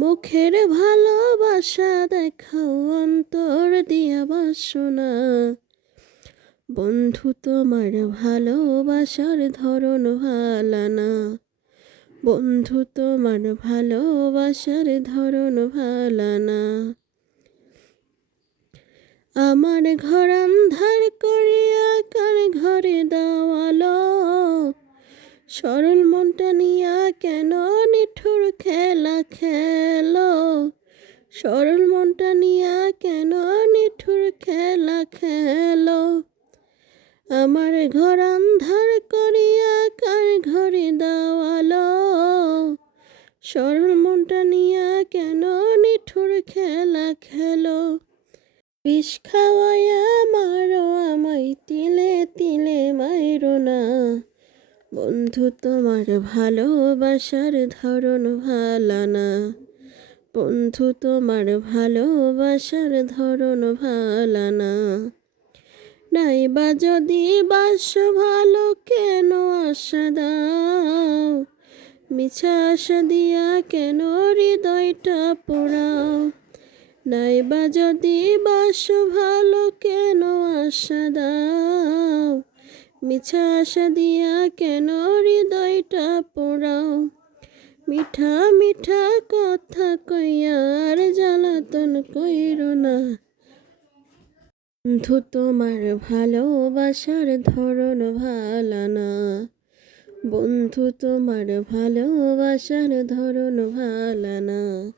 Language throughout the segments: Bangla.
মুখের ভালোবাসা দেখাও, অন্তর দিয়া বাসনা। বন্ধু, তোমার ভালোবাসার ধরন ভালানা। বন্ধু, তোমার ভালোবাসার ধরন ভালানা। আমার ঘর আন্ধার করিয়া কার ঘরে দেওয়ালো সরল মনটা নিয়া কেন নিঠুর খেলা খেলো? সরল মনটা নিয়া কেন নিঠুর খেলা খেলো? আমার ঘর আন্ধার করিয়া কার ঘরে দেওয়ালো? সরল মনটা নিয়া কেন নিঠুর খেলা খেলো? বিষ খাওয়াইয়া মারো আমায়, তিলে তিলে মাইরো না। বন্ধু, তোমার ভালোবাসার ধরন ভালানা বন্ধু, তোমার ভালোবাসার ধরন ভালানা নাই বা যদি বাস ভালো, কেন আশা দাও? মিছা আশা দিয়া কেন হৃদয়টা পোড়াও? নাইবা যদি বাস ভালো, কেন আশা দাও? মিছা আশা দিয়া কেন হৃদয়টা পোড়াও? মিঠা মিঠা কথা কইয়া আর জ্বালাতন কইর না। বন্ধু, তোমার ভালোবাসার ধরন ভালানা বন্ধু, তোমার ভালোবাসার ধরন ভালানা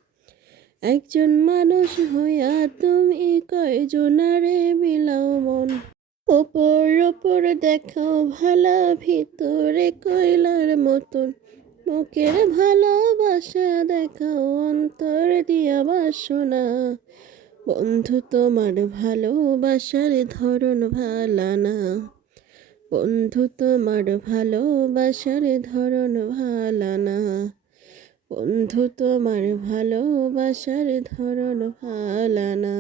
একজন মানুষ হইয়া তুমি কয়জনারে মিলাও মন? ওপর ওপর দেখাও ভালা, ভিতরে কয়লার মতন। মুখের ভালোবাসা দেখাও, অন্তর দিয়া বাসনা। বন্ধু, তোমার ভালোবাসার ধরন ভালানা বন্ধু, তোমার ভালোবাসার ধরন ভালানা বন্ধু, তোমার ভালোবাসার ধরন ভালানা